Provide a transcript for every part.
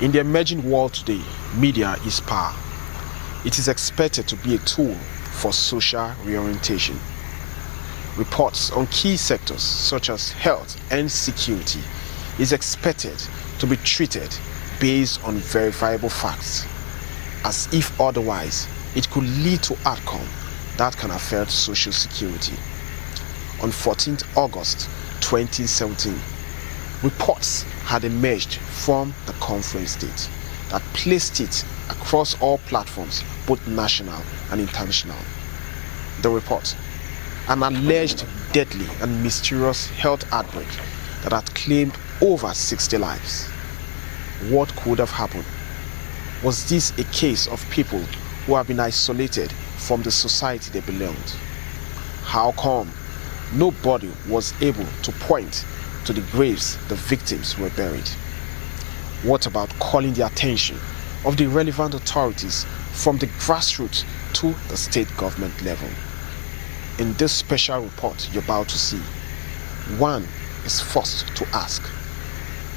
In the emerging world today, media is power. It is expected to be a tool for social reorientation. Reports on key sectors such as health and security is expected to be treated based on verifiable facts, as if otherwise it could lead to outcome that can affect social security. On 14th August 2017, reports had emerged from the conference state that placed it across all platforms, both national and international. The report, an alleged deadly and mysterious health outbreak that had claimed over 60 lives. What could have happened? Was this a case of people who have been isolated from the society they belonged? How come nobody was able to point to the graves the victims were buried? What about calling the attention of the relevant authorities from the grassroots to the state government level? In this special report you're about to see, one is forced to ask,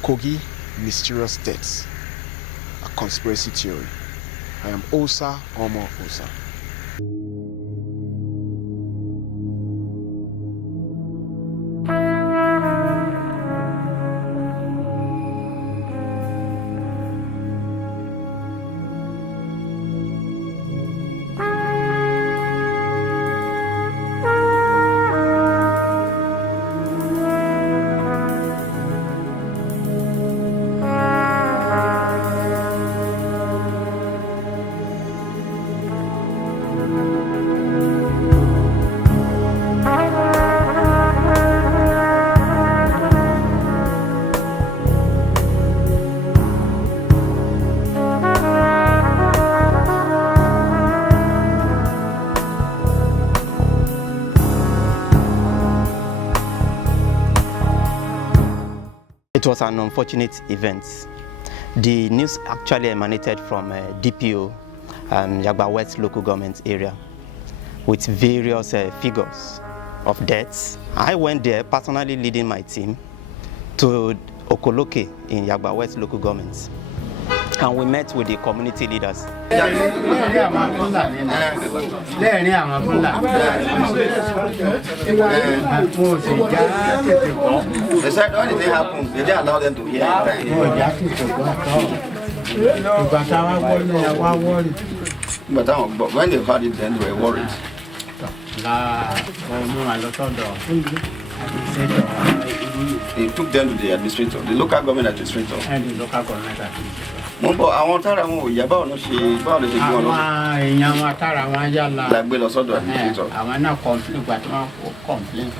Kogi mysterious deaths, a conspiracy theory. I am Osa Omo Osa. It was an unfortunate event. The news actually emanated from DPO and Yagba West local government area with various figures of deaths. I went there personally leading my team to Okoloke in Yagba West local government, and we met with the community leaders. They said when did it happen? They didn't allow them to hear but when they heard it, then they were worried. They took them to the administrator, the local government administrator. And the local government administrator. I want to know about no she about the like below so the administrator. I want to complain, but not complain.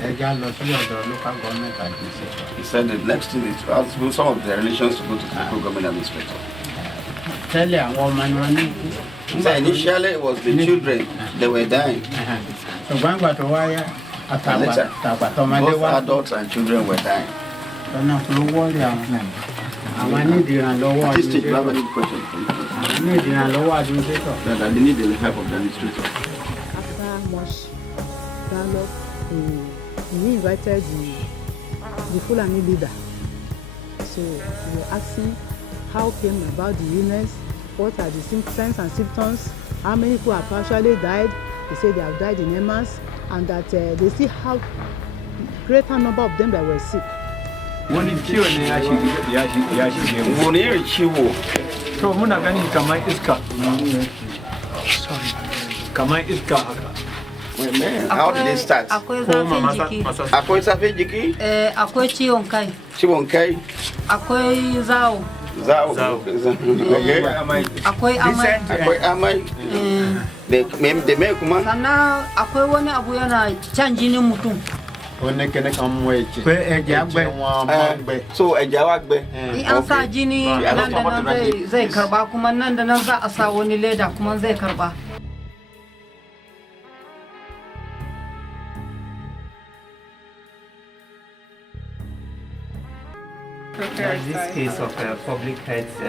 They got lost the local government administrator. He said the next thing is to ask some of the relations to go to the local government administrator. Tell you, woman, so initially it was the children, they were dying. So one got to wire. Both adults and children were dying. Artistic, do you have any question for you? That they need the help of the administrator. After much dialogue, we invited the Fulani leader. So we were asking how came about the illness, what are the signs and symptoms, how many people have actually died. They say they have died in Emas, and that they still have greater number of them that were sick. When you kill me, I should When you chill, so Muna Gani Kamai Iska. Sorry, Kamai Iska. How did they start? Akwai safe jiki? Akwai ciwon kai. Ciwon kai? Akwai zawo. Zawo. Okay. Akwai amai. Akwai amai. Da me kuma? Sannan akwai wani abu yana can jinin mutum. So ẹ̀jẹ̀ wa gbẹ. In an sa jini nan da nan zai karba, kuma nan da nan za a sa wani leda kuma zai karba. This case of public health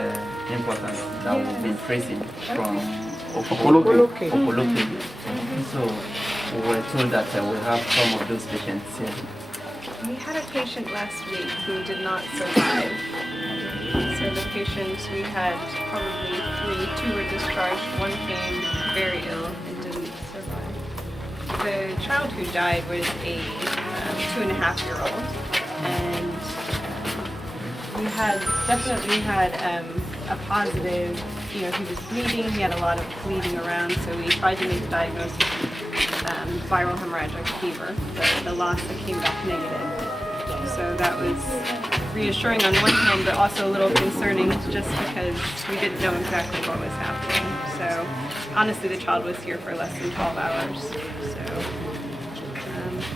importance that we've been tracing from Okoloke. So we were told that we have some of those patients here. We had a patient last week who did not survive. So the patients. We had probably 3. 2 were discharged. 1 came very ill and didn't survive. The child who died was a 2.5-year-old, and we definitely had a positive. He was bleeding. He had a lot of bleeding around, so we tried to make the diagnosis viral hemorrhagic fever. But the Lassa came back negative. So that was reassuring on one hand, but also a little concerning just because we didn't know exactly what was happening. So honestly, the child was here for less than 12 hours. So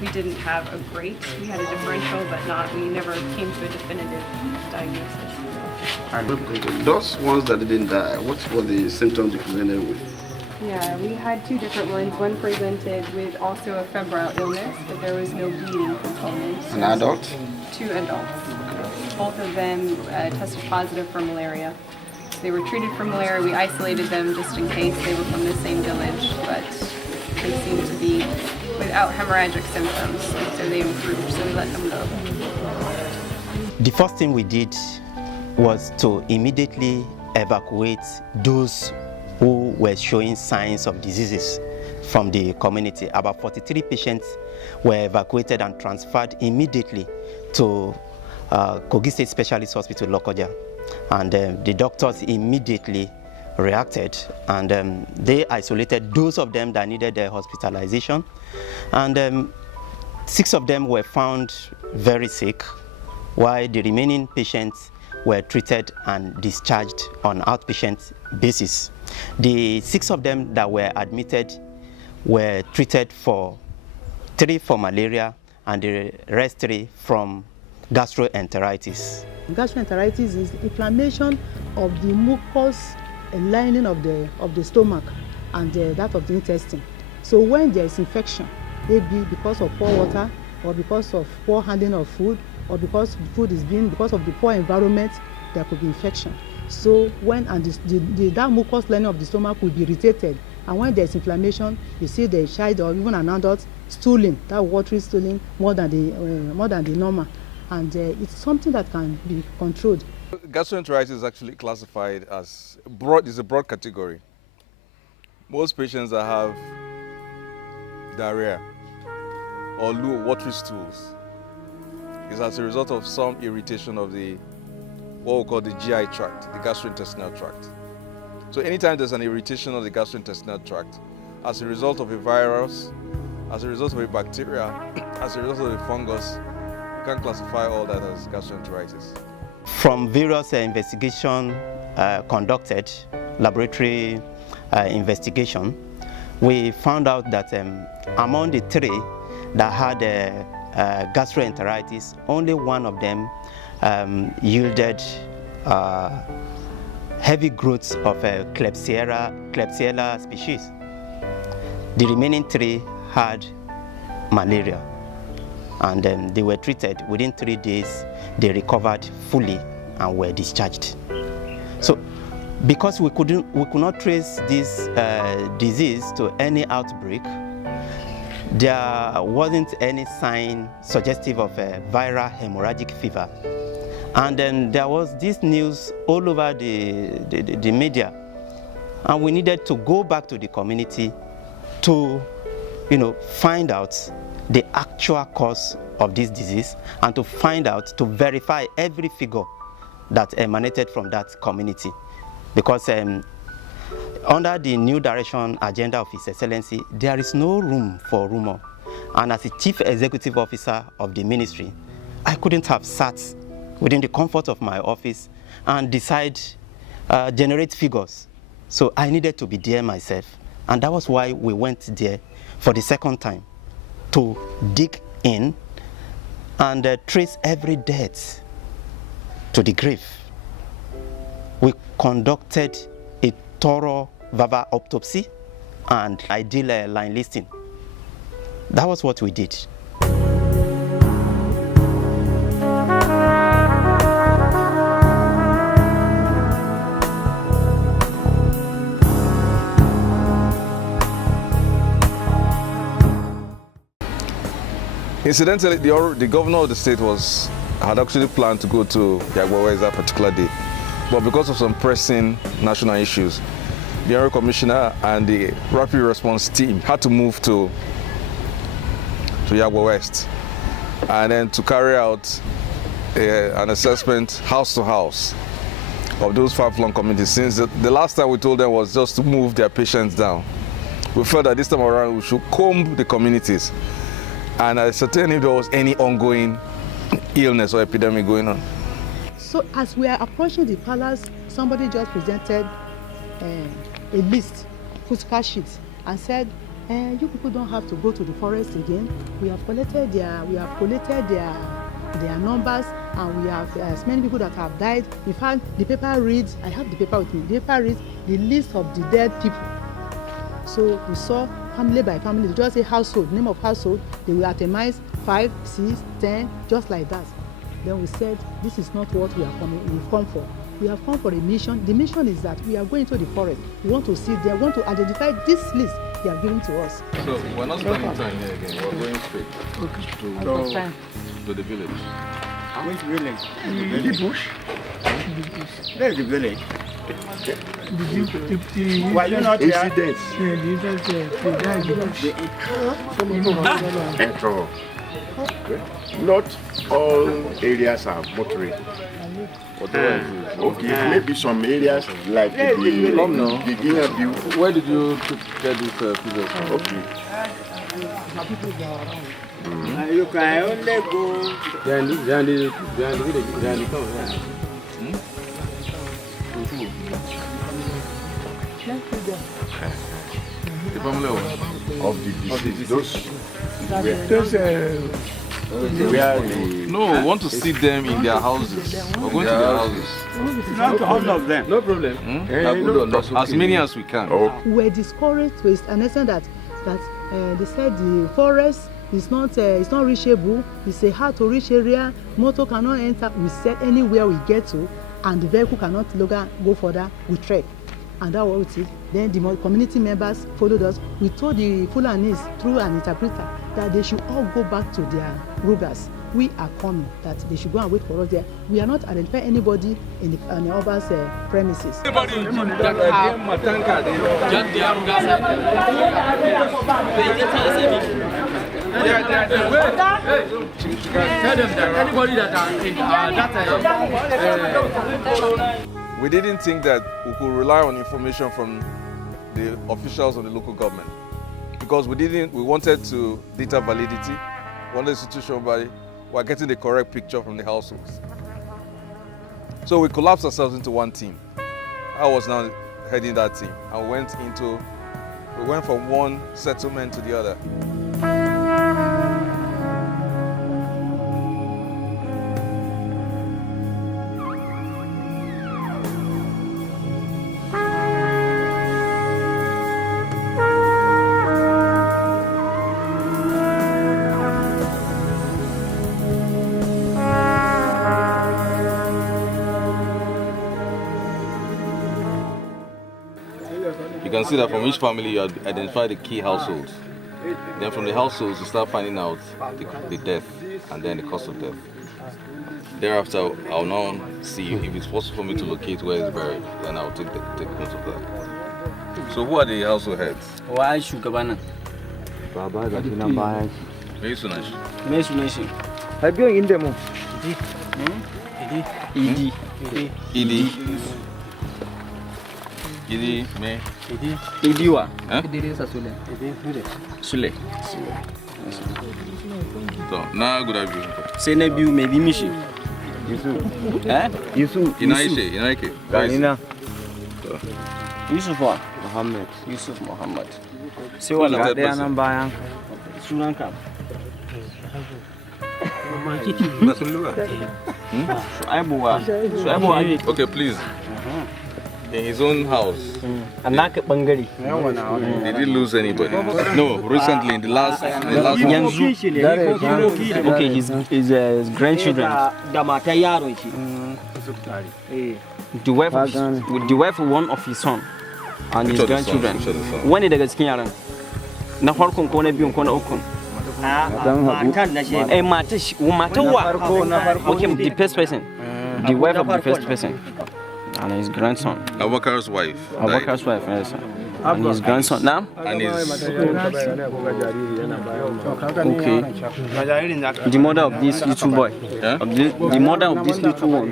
we didn't have a great, we had a differential, but we never came to a definitive diagnosis. And those ones that didn't die, what were the symptoms you presented with? Yeah, we had 2 different ones. One presented with also a febrile illness, but there was no bleeding component. An adult? 2 adults. Both of them tested positive for malaria. They were treated for malaria. We isolated them just in case they were from the same village, but they seemed to be without hemorrhagic symptoms, so they improved, so we let them go. The first thing we did was to immediately evacuate those who were showing signs of diseases from the community. About 43 patients were evacuated and transferred immediately to Kogi State Specialist Hospital, Lokoja. And the doctors immediately reacted, and they isolated those of them that needed their hospitalization. And 6 of them were found very sick, while the remaining patients were treated and discharged on outpatient basis. The 6 of them that were admitted were treated for 3 for malaria and the rest 3 from gastroenteritis. Gastroenteritis is inflammation of the mucous lining of the stomach and that of the intestine. So when there is infection, maybe because of poor water or because of poor handling of food or because of the poor environment, there could be infection. So when that mucous lining of the stomach will be irritated, and when there's inflammation, you see the child or even an adult stooling, that watery stooling more than the normal, and it's something that can be controlled. Gastroenteritis is actually classified as broad. It's a broad category. Most patients that have diarrhea or low watery stools is as a result of some irritation of what we call the GI tract, the gastrointestinal tract. So anytime there's an irritation of the gastrointestinal tract, as a result of a virus, as a result of a bacteria, as a result of a fungus, you can classify all that as gastroenteritis. From various investigations conducted, laboratory investigation, we found out that among the 3 that had gastroenteritis, only 1 of them yielded heavy growths of Klebsiella species. The remaining 3 had malaria, and they were treated. Within 3 days, they recovered fully and were discharged. So, because we could not trace this disease to any outbreak, there wasn't any sign suggestive of a viral hemorrhagic fever. And then there was this news all over the media, and we needed to go back to the community to, find out the actual cause of this disease and to verify every figure that emanated from that community. Because under the new direction agenda of His Excellency, there is no room for rumor. And as a Chief Executive Officer of the ministry, I couldn't have sat within the comfort of my office and generate figures. So I needed to be there myself. And that was why we went there for the second time, to dig in and trace every death to the grave. We conducted a thorough verbal autopsy and ideal line listing. That was what we did. Incidentally, the governor of the state had actually planned to go to Yagbawa that particular day, but because of some pressing national issues, the area commissioner and the rapid response team had to move to Yagba West, and then to carry out an assessment house to house of those far-flung communities, since the last time we told them was just to move their patients down. We felt that this time around we should comb the communities and ascertain if there was any ongoing illness or epidemic going on. So as we are approaching the palace, somebody just presented a list, physical sheets, and said, you people don't have to go to the forest again. We have collected their numbers, and we have as many people that have died. In fact, the paper reads, I have the paper with me, the paper reads the list of the dead people. So we saw family by family, they just say household, name of household, they will itemize 5, 6, 10, just like that. Then we said, this is not what we've come for. We have come for a mission. The mission is that we are going to the forest. We want to see there, we want to identify this list they are giving to us. So we're not spending time here again, we're going straight to the village. Which village? The bush? There's the village. Why you not here? Incidents. Not all areas are motoring. Okay, maybe some areas like the Guinea view. Where did you get this figure from? Okay. You can only go. The family of the deceased. No, we want to see them in their houses. We're going to their houses. Not all of them. No problem. As many as we can. We were discouraged to an extent that they said the forest is not reachable. It's a hard to reach area. Motor cannot enter. We said anywhere we get to, and the vehicle cannot longer go further, we trek. And that was it. Then the community members followed us. We told the Fulanis through an interpreter that they should all go back to their rugas. We are coming, that they should go and wait for us there. We are not identifying anybody in the Oba's premises. We didn't think that we could rely on information from the officials of the local government, because we wanted to data validity, wanted institutional body, we're getting the correct picture from the households. So we collapsed ourselves into one team. I was now heading that team, and we went from one settlement to the other. You can see that from each family you identify the key households. Then from the households you start finding out the death and then the cause of death. Thereafter I'll now see if it's possible for me to locate where it's buried, then I'll take note of that. So who are the household heads? Why Shugabana? Baba Mesunashi. Mesunashi. Have you in them? Idi me. Idi wa? Idi Sule. Sule. So now good afternoon. Say Nebu maybe Mishi. Yusuf. Inaike. Ganina. Yusuf wa? Muhammad. Yusuf Muhammad. Say wala there number. Sunan kam. Okay, please. In his own house. Did he lose anybody? No, recently in the last okay, his grandchildren. The wife of one of his son and his grandchildren. When did they get skin? Na farkon ko na biyun ko na ukun. The first person. The wife of the first person. And his grandson. Abubakar's wife. Abubakar's wife, yes, sir. And his grandson now? And his... Okay. The mother of this little boy. Huh? The mother of this little one.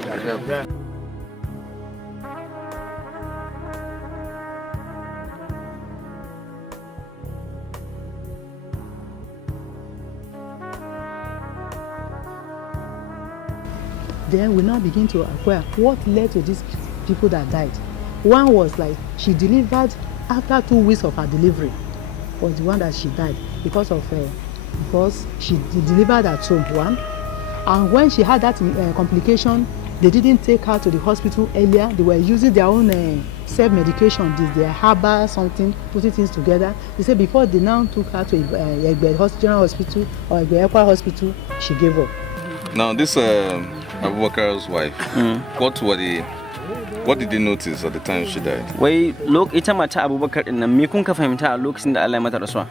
Then we now begin to acquire what led to these people that died. One was like she delivered after 2 weeks of her delivery, was the one that she died because she delivered at home, one. And when she had that complication, they didn't take her to the hospital earlier. They were using their own self-medication, their herbal something, putting things together. They said before they now took her to Egbe General Hospital or Egbe Equa Hospital, she gave up. Now this Abubakar's wife, what did they notice at the time she died? Wai ita mata Abubakar din nan me kun ka fahimta a lokacin da Allah ya mata rasuwa?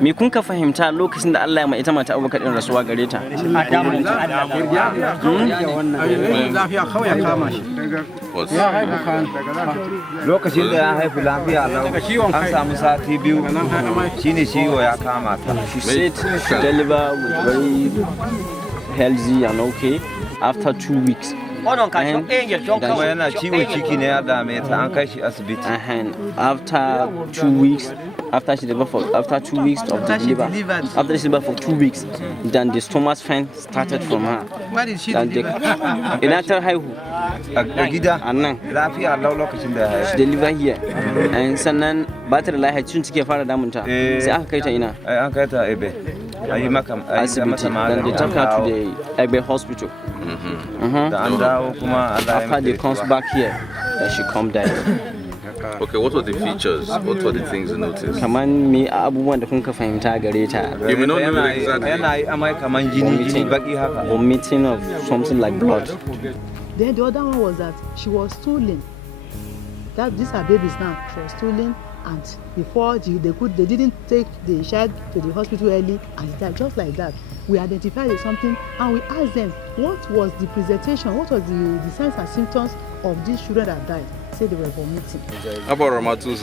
Me kun ka fahimta lokacin da Allah ya ita mata Abubakar din rasuwa gare ta? Lafiya kawai ya kama shi. Ya haifu kan lokacin da ya haifu lafiya lau an samu sati biyu shine ciwo ya kama ta. She said she delivered with very healthy and okay after 2 weeks. And yana ciwo ciki ne ya dame ta an kai shi asibiti. After 2 weeks, after she delivered after 2 weeks of the deliver, after she delivered for 2 weeks, then the stomach pain started from her. Where did she deliver? Ina ta haihu a gida annan lafiya lau lokacin da ya haihu. She delivered here. And sannan ba ta da lafiya tun take fara damunta. Sai aka kai ta ina? An kai ta Ebe. Ayi maka asibiti. Then they took her to the Egbe hospital. After they comes back here, then she come down. Okay, what were the features? What were the things you noticed? Kaman me abubuwan da kun ka fahimta gare ta. You may not know exactly. Yana amai kaman jini baki haka. Vomiting of something like blood. Then the other one was that she was stooling. That these are babies now. She was stooling, and before they didn't take the child to the hospital early, and it died just like that. We identified something and we asked them what was the presentation, what was the signs and symptoms of these children that died. Say they were vomiting. How about Ramatu's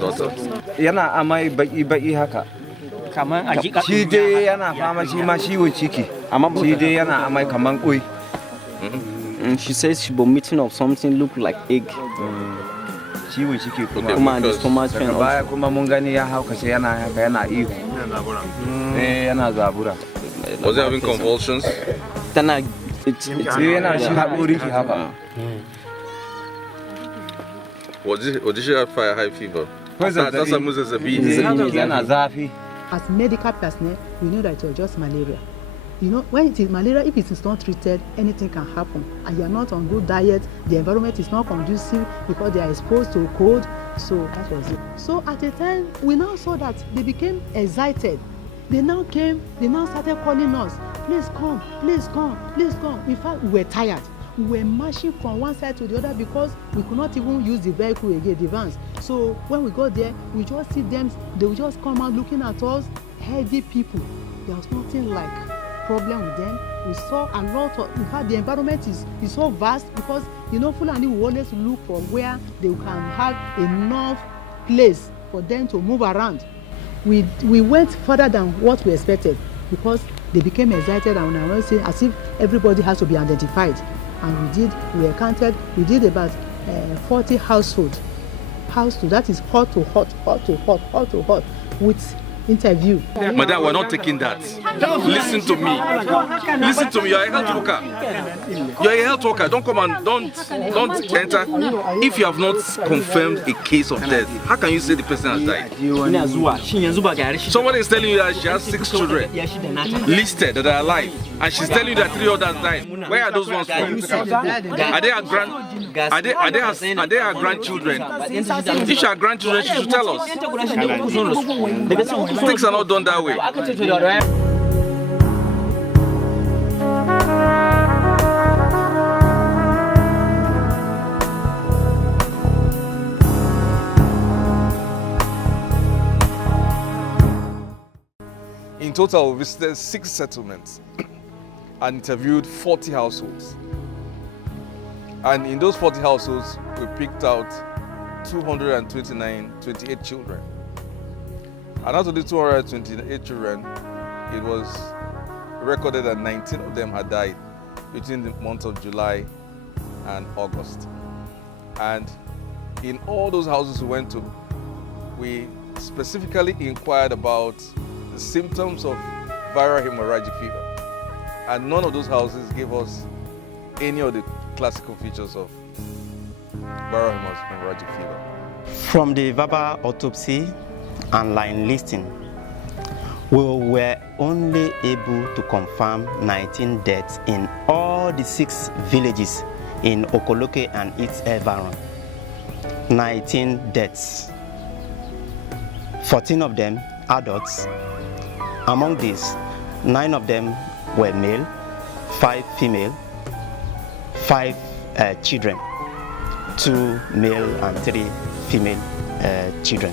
daughter? Yana amai baki haka. Kaman a jika. Shi dai yana fama shi ma ciwo ciki. Amma shi dai yana amai kaman koi. And she says she vomiting of something look like egg. Ciwo ciki kuma the stomach pain. Baya kuma mun gani ya hauka sai yana haka yana ihu. Yana zabura. Was he having convulsions? Yana shi haƙuri shi haka. Or did she have high fever? That's a yana zafi. As medical personnel, we know that it was just malaria. You know, when it is malaria, if it is not treated, anything can happen. And you are not on good diet, the environment is not conducive because they are exposed to cold. So that was it. So at the time, we now saw that they became excited. They now started calling us, please come, please come, please come. In fact, we were tired. We were marching from one side to the other because we could not even use the vehicle again, the vans. So when we got there, we just see them, they would just come out looking at us, healthy people. There was nothing like problem with them. We saw a lot of, in fact, the environment is so vast because, you know, Fulani will always look for where they can have enough place for them to move around. We went further than what we expected because they became excited, and I was saying as if everybody has to be identified. And we did about 40 households. That is hot to hot, with interview. Madam, we're not taking that. Listen to me. Listen to me. You're a health worker. You're a health worker. Don't come and don't enter. If you have not confirmed a case of death, how can you say the person has died? Somebody is telling you that she has 6 children listed that are alive, and she's telling you that 3 others died. Where are those ones from? Are they her grandchildren? If she are grandchildren, she should tell us. Things are not done that way. In total, we visited 6 settlements and interviewed 40 households. And in those 40 households, we picked out 28 children. And out of the 228 children, it was recorded that 19 of them had died between the months of July and August. And in all those houses we went to, we specifically inquired about the symptoms of viral hemorrhagic fever. And none of those houses gave us any of the classical features of viral hemorrhagic fever. From the verbal autopsy and line listing, we were only able to confirm 19 deaths in all the 6 villages in Okoloke and its environ. 19 deaths. 14 of them adults. Among these, 9 of them were male, 5 female, 5 children, 2 male and 3 female children.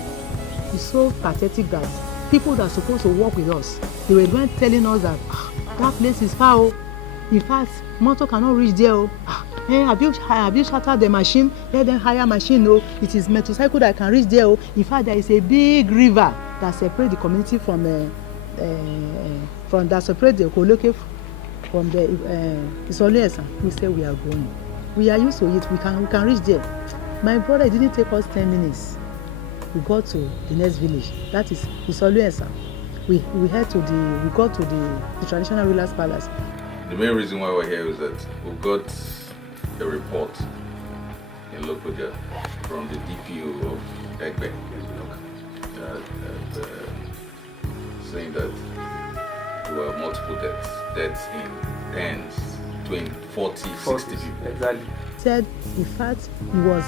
It's so pathetic that people that are supposed to work with us, they were going telling us that that place is far. Oh. In fact, motor cannot reach there. Oh. Hey, have you shattered the machine? Let them hire machine. Oh. It is motorcycle that can reach there. Oh. In fact, there is a big river that separates the community from that separate the Okoloke from the Isolesa. We say we are going. We are used to it. We can reach there. My brother, it didn't take us 10 minutes. We got to the next village. That is Isolesa. We got to the traditional ruler's palace. The main reason why we're here is that we got a report in Lokoja from the DPO of Egbe saying that there were multiple deaths in tens, 20, 40, 60 people. Exactly. Said, in fact, he was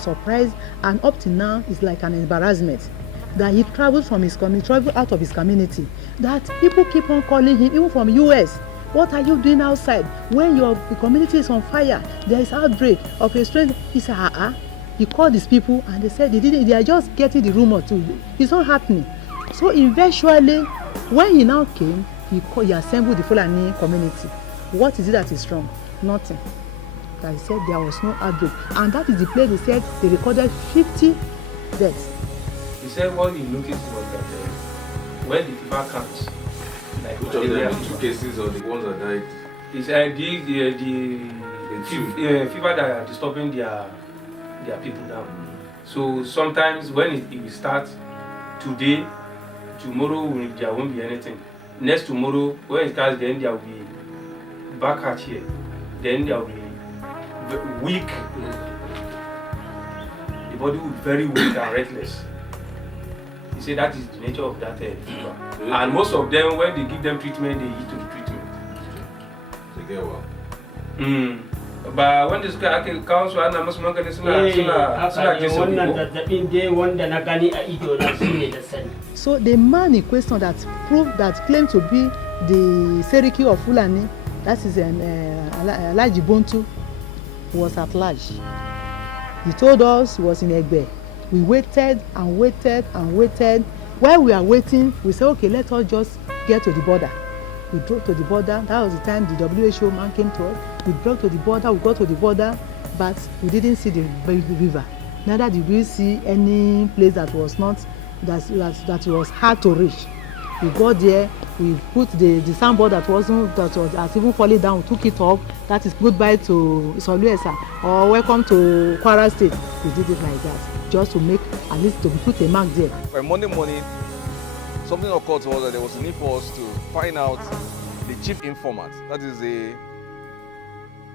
surprised, and up to now, it's like an embarrassment that he traveled out of his community. That people keep on calling him, even from US. What are you doing outside when the community is on fire? There is outbreak of a strange. He said, He called these people, and they said they are just getting the rumor too. It's not happening. So eventually, when he now came, he assembled the Fulani community. What is it that is wrong? Nothing. That he said there was no outbreak, and that is the place they said they recorded 50 deaths. He said what he noticed was that when the fever comes, like which of them, the 2 cases or the ones that died? He said the fever that are disturbing their people now. So sometimes when it will start today, tomorrow there won't be anything. Next tomorrow when it starts, then there will be back at here. Then there will be weak. The body will be very weak and restless. He said that is the nature of that fever. And most of them, when they give them treatment, they eat to the treatment. They get well. But when this guy comes, I must make a So the man in question that claimed to be the Seriki of Fulani, that is Alaji Bontu, was at large. He told us he was in Egbe. We waited and waited and waited. While we are waiting, we said, okay, let us just get to the border. We drove to the border. That was the time the WHO man came to us. We drove to the border, we got to the border, but we didn't see the river. Neither did we see any place that was that was hard to reach. We got there, we put the soundboard that has even fallen down, we took it up. That is goodbye to Isoluesa or welcome to Kwara State. We did it like that, just to make, at least to put a mark there. By Monday morning, something occurred to us that there was a need for us to find out the chief informant, that is the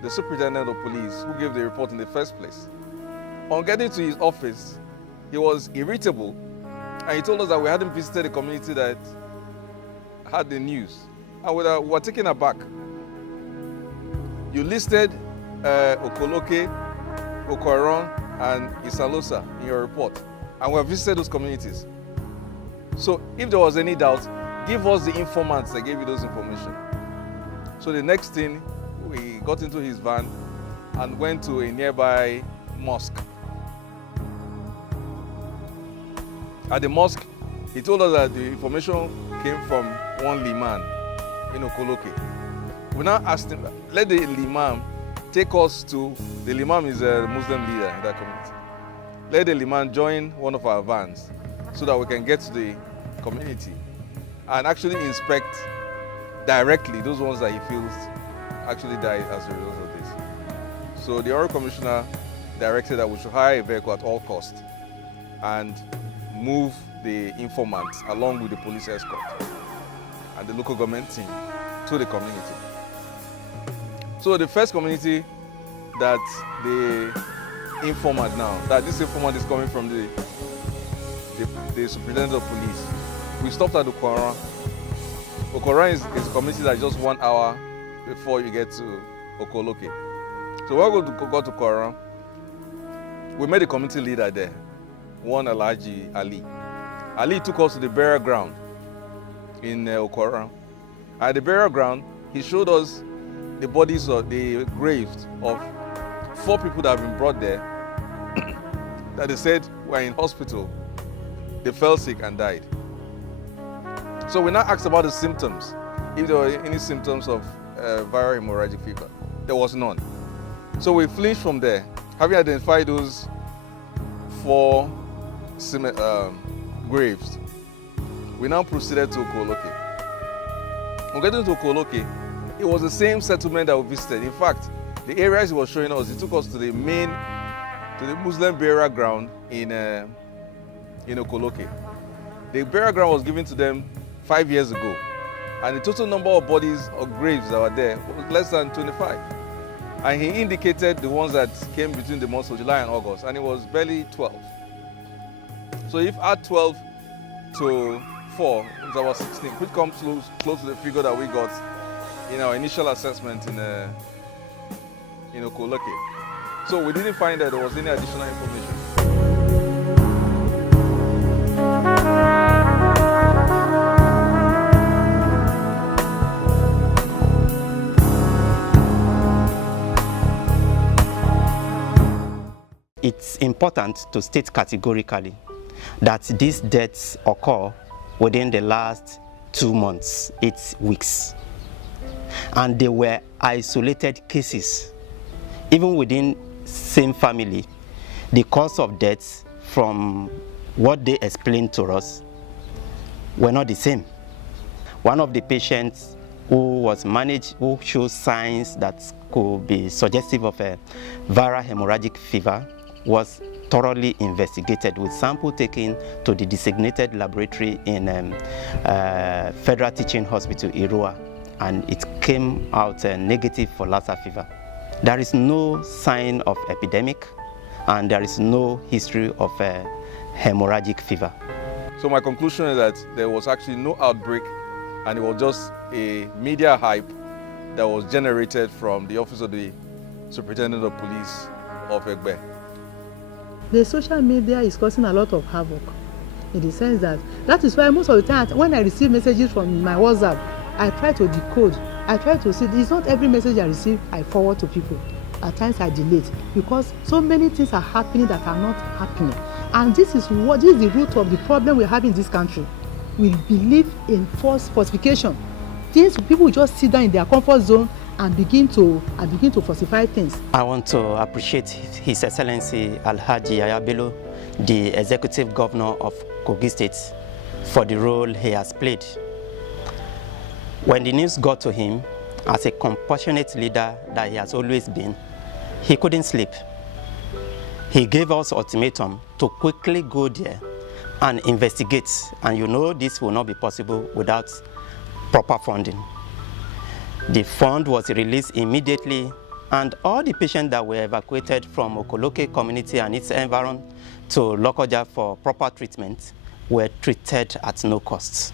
superintendent of police who gave the report in the first place. On getting to his office, he was irritable, and he told us that we hadn't visited the community that had the news, and we were taken aback. You listed Okoloke, Okoron, and Isalosa in your report, and we have visited those communities. So if there was any doubt, give us the informants that gave you those information. So the next thing, we got into his van and went to a nearby mosque. At the mosque, he told us that the information came from one liman in Okoloke. We now asked him, let the liman take us to, the Imam is a Muslim leader in that community. Let the Imam join one of our vans so that we can get to the community and actually inspect directly those ones that he feels actually died as a result of this. So the Oil Commissioner directed that we should hire a vehicle at all costs and move the informant along with the police escort and the local government team to the community. So the first community that the informant now, that this informant is coming from the superintendent of police, we stopped at Okora. Okora is a community that's just 1 hour before you get to Okoloke. So when we got to Okora, we met the community leader there, one Alhaji Ali. Ali took us to the burial ground in Okora. At the burial ground, he showed us the bodies of the graves of 4 people that have been brought there that they said were in hospital. They fell sick and died. So we now asked about the symptoms, if there were any symptoms of viral hemorrhagic fever. There was none. So we flinched from there. Having identified those 4 graves, we now proceeded to Okoloke. On getting to Okoloke, it was the same settlement that we visited. In fact, the areas he was showing us, he took us to the Muslim burial ground in Okoloke. The burial ground was given to them 5 years ago, and the total number of bodies or graves that were there was less than 25. And he indicated the ones that came between the months of July and August, and it was barely 12. So if add 12 to 4, it's about 16, which comes close to the figure that we got in our initial assessment in Okoloke. So we didn't find that there was any additional information. It's important to state categorically that these deaths occur within the last 2 months, 8 weeks. And they were isolated cases. Even within same family, the cause of death from what they explained to us were not the same. One of the patients who was managed, who showed signs that could be suggestive of a viral hemorrhagic fever, was thoroughly investigated with sample taken to the designated laboratory in Federal Teaching Hospital, Irua, and it came out negative for Lassa fever. There is no sign of epidemic, and there is no history of hemorrhagic fever. So my conclusion is that there was actually no outbreak, and it was just a media hype that was generated from the office of the Superintendent of Police of Egbe. The social media is causing a lot of havoc, in the sense that is why most of the time when I receive messages from my WhatsApp, I try to decode. I try to see, it's not every message I receive I forward to people. At times I delete, because so many things are happening that are not happening. And this is the root of the problem we have in this country. We believe in false falsification. People just sit down in their comfort zone and begin to falsify things. I want to appreciate His Excellency Alhaji Ayabelo, the Executive Governor of Kogi State, for the role he has played. When the news got to him, as a compassionate leader that he has always been, he couldn't sleep. He gave us ultimatum to quickly go there and investigate, and you know this will not be possible without proper funding. The fund was released immediately, and all the patients that were evacuated from Okoloke community and its environment to Lokoja for proper treatment were treated at no cost.